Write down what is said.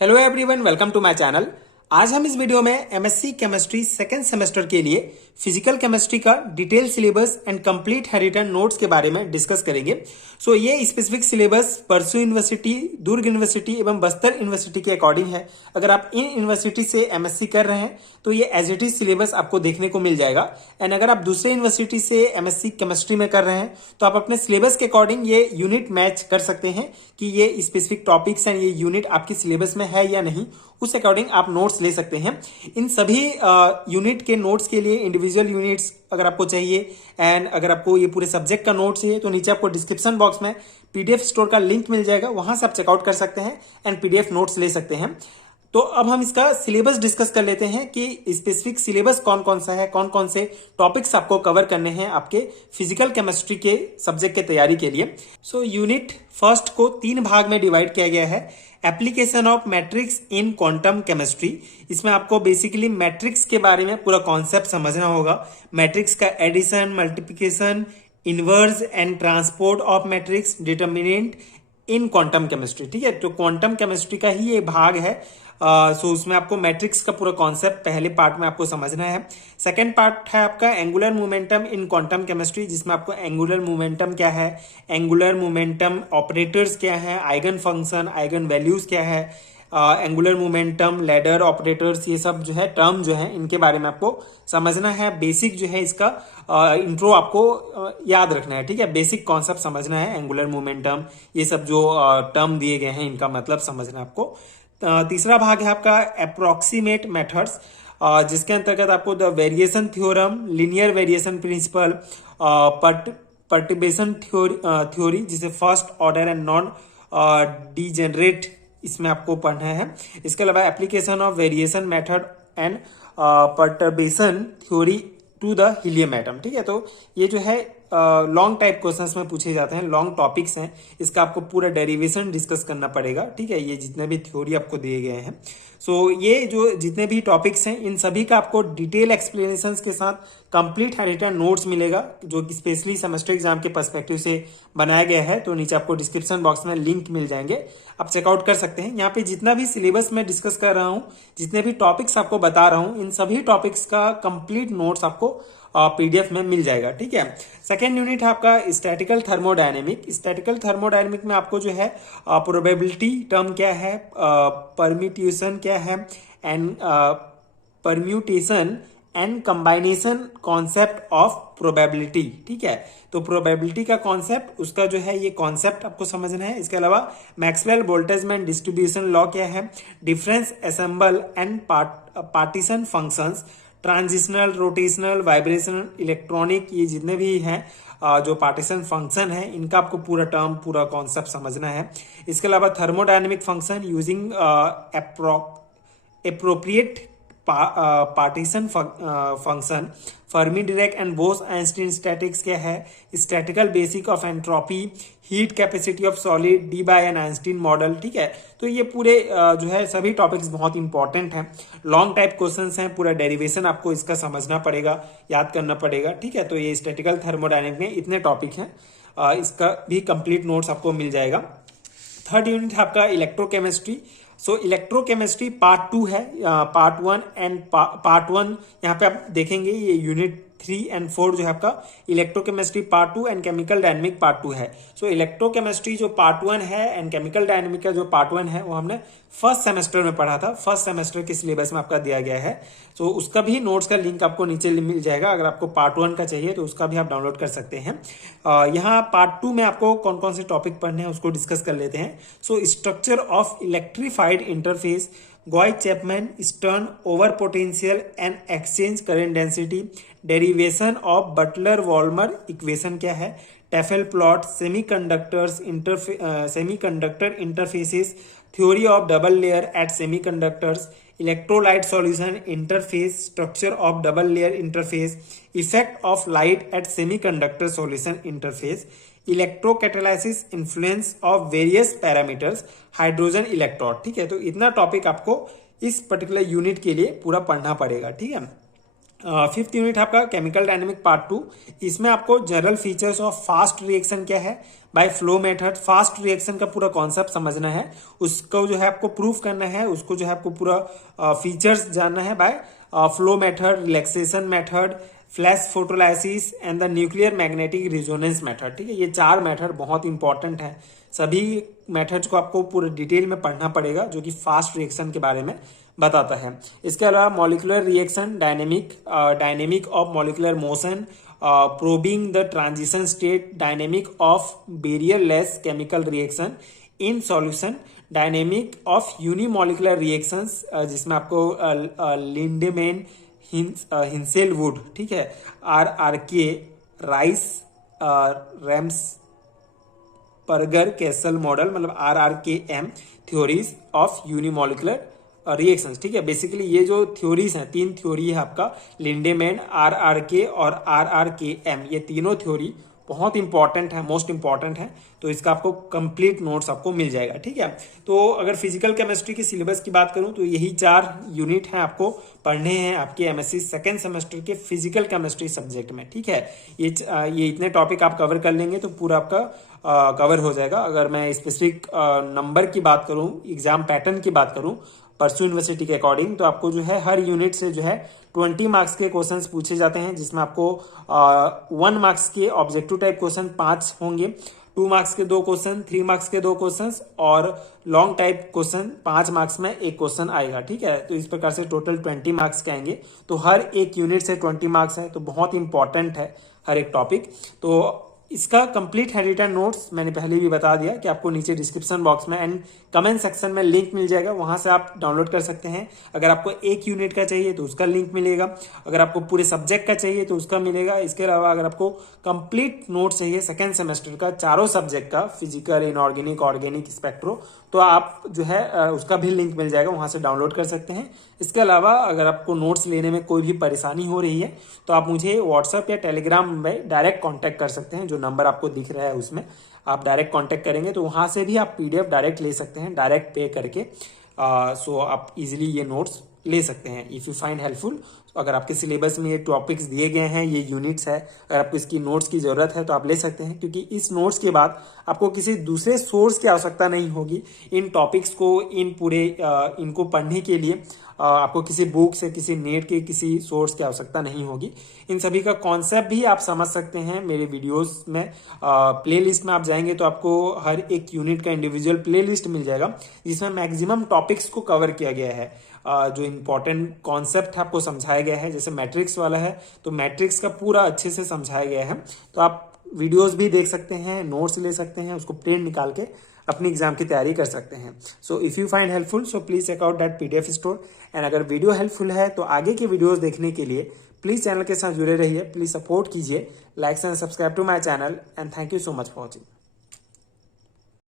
Hello everyone, welcome to my channel. आज हम इस वीडियो में एमएससी केमिस्ट्री सेकेंड सेमेस्टर के लिए फिजिकल केमिस्ट्री का detail syllabus and complete handwritten notes के बारे में डिस्कस करेंगे। ये स्पेसिफिक सिलेबस परसू यूनिवर्सिटी, दुर्ग यूनिवर्सिटी एवं बस्तर यूनिवर्सिटी के अकॉर्डिंग है। अगर आप इन यूनिवर्सिटी से एमएससी कर रहे हैं तो ये एज इट इज सिलेबस आपको देखने को मिल जाएगा। एंड अगर आप दूसरे यूनिवर्सिटी से एमएससी केमिस्ट्री में कर रहे हैं तो आप अपने सिलेबस के अकॉर्डिंग ये यूनिट मैच कर सकते हैं कि ये स्पेसिफिक टॉपिक्स एंड ये यूनिट आपके सिलेबस में है या नहीं, उस अकॉर्डिंग आप नोट्स ले सकते हैं। इन सभी यूनिट के नोट्स के लिए इंडिविजुअल यूनिट्स अगर आपको चाहिए एंड अगर आपको ये पूरे सब्जेक्ट का नोट चाहिए तो नीचे आपको डिस्क्रिप्शन बॉक्स में पीडीएफ स्टोर का लिंक मिल जाएगा, वहां से आप चेकआउट कर सकते हैं एंड पीडीएफ नोट्स ले सकते हैं। तो अब हम इसका सिलेबस डिस्कस कर लेते हैं कि स्पेसिफिक सिलेबस कौन कौन सा है, कौन कौन से टॉपिक्स आपको कवर करने हैं आपके फिजिकल केमिस्ट्री के सब्जेक्ट के तैयारी के लिए। यूनिट फर्स्ट को 3 भाग में डिवाइड किया गया है। Application of matrix in quantum chemistry, इसमें आपको बेसिकली मैट्रिक्स के बारे में पूरा कॉन्सेप्ट समझना होगा। मैट्रिक्स का addition, multiplication, inverse and transport of matrix, determinant in quantum chemistry. ठीक है, तो क्वांटम केमिस्ट्री का ही ये भाग है। उसमें आपको मैट्रिक्स का पूरा कॉन्सेप्ट पहले पार्ट में आपको समझना है। सेकेंड पार्ट है आपका एंगुलर मोमेंटम इन क्वांटम केमिस्ट्री, जिसमें आपको एंगुलर मोमेंटम क्या है, एंगुलर मोमेंटम ऑपरेटर्स क्या है, आइगन फंक्शन, आइगन वैल्यूज क्या है, एंगुलर मोमेंटम, लैडर ऑपरेटर्स, ये सब जो है टर्म जो है इनके बारे में आपको समझना है। बेसिक जो है इसका इंट्रो आपको याद रखना है। ठीक है, बेसिक कॉन्सेप्ट समझना है, एंगुलर मोमेंटम, ये सब जो टर्म दिए गए हैं इनका मतलब समझना है आपको। तीसरा भाग है आपका अप्रोक्सीमेट मेथड्स, जिसके अंतर्गत आपको the variation theorem, linear variation principle, perturbation theory जिसे first order and non degenerate, इसमें आपको पढ़ना है। इसके अलावा application of variation method and perturbation theory to the helium atom. ठीक है, तो ये जो है लॉन्ग टाइप क्वेश्चंस में पूछे जाते हैं, लॉन्ग टॉपिक्स हैं, इसका आपको पूरा डेरिवेशन डिस्कस करना पड़ेगा। ठीक है, ये जितने भी थ्योरी आपको दिए गए हैं, ये जो जितने भी टॉपिक्स हैं इन सभी का आपको डिटेल एक्सप्लेनेशंस के साथ कंप्लीट हैंडरिटन नोट्स मिलेगा, जो कि स्पेशली सेमेस्टर एग्जाम के पर्सपेक्टिव से बनाया गया है। तो नीचे आपको डिस्क्रिप्शन बॉक्स में लिंक मिल जाएंगे, आप चेकआउट कर सकते हैं। यहाँ पे जितना भी सिलेबस में डिस्कस कर रहा हूँ, जितने भी टॉपिक्स आपको बता रहा हूँ, इन सभी टॉपिक्स का कंप्लीट नोट्स आपको पीडीएफ में मिल जाएगा। ठीक है, सेकेंड यूनिट है आपका स्टैटिकल थर्मोडायनेमिक। स्टैटिकल थर्मोडायनेमिक में आपको जो है प्रोबेबिलिटी टर्म क्या है, परम्यूटेशन क्या है, and permutation and कंबाइनेशन concept of probability. ठीक है, तो प्रोबेबिलिटी का कॉन्सेप्ट, उसका जो है ये कॉन्सेप्ट आपको समझना है। इसके अलावा मैक्सवेल बोल्टेजमैन डिस्ट्रीब्यूशन लॉ क्या है, difference assemble and partition functions, transitional, rotational, vibrational, electronic, ये जितने भी हैं जो पार्टीशन फंक्शन है इनका आपको पूरा टर्म, पूरा कॉन्सेप्ट समझना है। इसके अलावा thermodynamic function using appropriate partition function, Fermi Dirac and Bose Einstein statics क्या है, statical basic of entropy, heat capacity of solid, Debye and Einstein model. ठीक है, तो ये पूरे जो है सभी टॉपिक्स बहुत इंपॉर्टेंट हैं, लॉन्ग टाइप क्वेश्चंस हैं, पूरा डेरिवेशन आपको इसका समझना पड़ेगा, याद करना पड़ेगा। ठीक है, तो ये स्टैटिकल थर्मोडायनेमिक में इतने टॉपिक हैं, इसका भी कंप्लीट नोट्स आपको मिल जाएगा। थर्ड यूनिट है आपका इलेक्ट्रोकेमिस्ट्री। इलेक्ट्रोकेमिस्ट्री पार्ट 2 है, पार्ट 1 एंड पार्ट 1 यहाँ पे आप देखेंगे। ये यूनिट 3 एंड 4 जो है आपका electrochemistry part 2 and chemical dynamic part 2 है। इलेक्ट्रोकेमिस्ट्री जो पार्ट 1 है एंड केमिकल डायनेमिक का जो पार्ट 1 है वो हमने फर्स्ट सेमेस्टर में पढ़ा था, फर्स्ट सेमेस्टर के सिलेबस में आपका दिया गया है। उसका भी नोट्स का लिंक आपको नीचे मिल जाएगा। अगर आपको पार्ट 1 का चाहिए तो उसका भी आप डाउनलोड कर सकते हैं। यहाँ पार्ट 2 में आपको कौन कौन से टॉपिक पढ़ने हैं उसको डिस्कस कर लेते हैं। Structure of electrified interface, Gauss-Chapman, Stern over potential and exchange current density, derivation of Butler-Volmer equation क्या है, Tafel plot, semiconductor interfaces, theory of double layer at semiconductors, electrolyte solution interface, structure of double layer interface, effect of light at semiconductor solution interface, electrocatalysis, influence of various parameters, hydrogen electrode. ठीक है, तो इतना topic आपको इस particular unit के लिए पूरा पढ़ना पड़ेगा। ठीक है, फिफ्थ यूनिट आपका केमिकल डायनेमिक पार्ट 2। इसमें आपको general features of fast reaction क्या है by flow method, fast reaction का पूरा कॉन्सेप्ट समझना है, उसको जो है आपको प्रूफ करना है, उसको जो है आपको पूरा फीचर्स जानना है by flow method, relaxation method, flash photolysis and the nuclear magnetic resonance method. ठीक है, ये 4 मेथड बहुत इंपॉर्टेंट है। सभी मेथड्स को आपको पूरे डिटेल में पढ़ना पड़ेगा जो कि फास्ट रिएक्शन के बारे में बताता है। इसके अलावा molecular reaction, dynamic of molecular motion, probing the transition state, dynamic of barrierless chemical reaction in solution, dynamic of unimolecular reactions जिसमें आपको लिंडेमैन हिंसेलवुड, ठीक है, RRK, Rice, Ramsperger Kassel model, मतलब RRKM theories of unimolecular reactions. ठीक है, basically ये जो theories हैं, 3 थ्योरी है आपका, लिंडेमैन, RRK और RRKM, ये तीनों थ्योरी बहुत इंपॉर्टेंट है, मोस्ट इंपॉर्टेंट है। तो इसका आपको कंप्लीट नोट्स आपको मिल जाएगा। ठीक है, तो अगर फिजिकल केमिस्ट्री के सिलेबस की बात करूं तो यही 4 यूनिट हैं आपको पढ़ने हैं आपके MSc सेकेंड सेमेस्टर के फिजिकल केमिस्ट्री सब्जेक्ट में। ठीक है, ये इतने टॉपिक आप कवर कर लेंगे तो पूरा आपका कवर हो जाएगा। अगर मैं स्पेसिफिक नंबर की बात करूं, एग्जाम पैटर्न की बात करूं परसू यूनिवर्सिटी के अकॉर्डिंग, तो आपको जो है हर यूनिट से जो है 20 मार्क्स के क्वेश्चंस पूछे जाते हैं, जिसमें आपको 1 मार्क्स के ऑब्जेक्टिव टाइप क्वेश्चन 5 होंगे, 2 मार्क्स के 2 क्वेश्चन, 3 मार्क्स के 2 क्वेश्चन और लॉन्ग टाइप क्वेश्चन 5 मार्क्स में 1 क्वेश्चन आएगा। ठीक है, तो इस प्रकार से टोटल 20 मार्क्स के आएंगे। तो हर एक यूनिट से 20 मार्क्स है, तो बहुत इंपॉर्टेंट है हर एक टॉपिक। तो इसका कंप्लीट हैंडरिटन नोट्स मैंने पहले भी बता दिया कि आपको नीचे डिस्क्रिप्शन बॉक्स में एंड कमेंट सेक्शन में लिंक मिल जाएगा, वहां से आप डाउनलोड कर सकते हैं। अगर आपको एक यूनिट का चाहिए तो उसका लिंक मिलेगा, अगर आपको पूरे सब्जेक्ट का चाहिए तो उसका मिलेगा। इसके अलावा अगर आपको कंप्लीट नोट चाहिए सेकेंड सेमेस्टर का, चारों सब्जेक्ट का, फिजिकल, इनऑर्गेनिक, ऑर्गेनिक, स्पेक्ट्रो, तो आप जो है उसका भी लिंक मिल जाएगा, वहां से डाउनलोड कर सकते हैं। इसके अलावा अगर आपको नोट्स लेने में कोई भी परेशानी हो रही है तो आप मुझे व्हाट्सएप या टेलीग्राम में डायरेक्ट कांटेक्ट कर सकते हैं। जो नंबर आपको दिख रहा है उसमें आप डायरेक्ट कांटेक्ट करेंगे तो वहां से भी आप PDF डायरेक्ट ले सकते हैं, डायरेक्ट पे करके। सो आप इजीली ये नोट्स ले सकते हैं इफ यू फाइंड हेल्पफुल। अगर आपके सिलेबस में ये टॉपिक्स दिए गए हैं, ये यूनिट्स है, अगर आपको इसकी नोट्स की जरूरत है तो आप ले सकते हैं, क्योंकि इस नोट्स के बाद आपको किसी दूसरे सोर्स की आवश्यकता नहीं होगी। इन टॉपिक्स को, इन पूरे इनको पढ़ने के लिए आपको किसी बुक से, किसी नेट के किसी सोर्स की आवश्यकता नहीं होगी। इन सभी का कॉन्सेप्ट भी आप समझ सकते हैं मेरे वीडियोस में। प्लेलिस्ट में आप जाएंगे तो आपको हर एक यूनिट का इंडिविजुअल प्लेलिस्ट मिल जाएगा, जिसमें मैक्सिमम टॉपिक्स को कवर किया गया है। जो इंपॉर्टेंट कॉन्सेप्ट आपको समझाया गया है, जैसे मैट्रिक्स वाला है तो मैट्रिक्स का पूरा अच्छे से समझाया गया है। तो आप वीडियोस भी देख सकते हैं, नोट्स ले सकते हैं, उसको प्रिंट निकाल के अपनी एग्जाम की तैयारी कर सकते हैं। So if you find helpful so please check out that PDF store. And अगर वीडियो हेल्पफुल है तो आगे के वीडियोस देखने के लिए प्लीज चैनल के साथ जुड़े रहिए, प्लीज सपोर्ट कीजिए, like and subscribe to my channel and thank you so much for watching.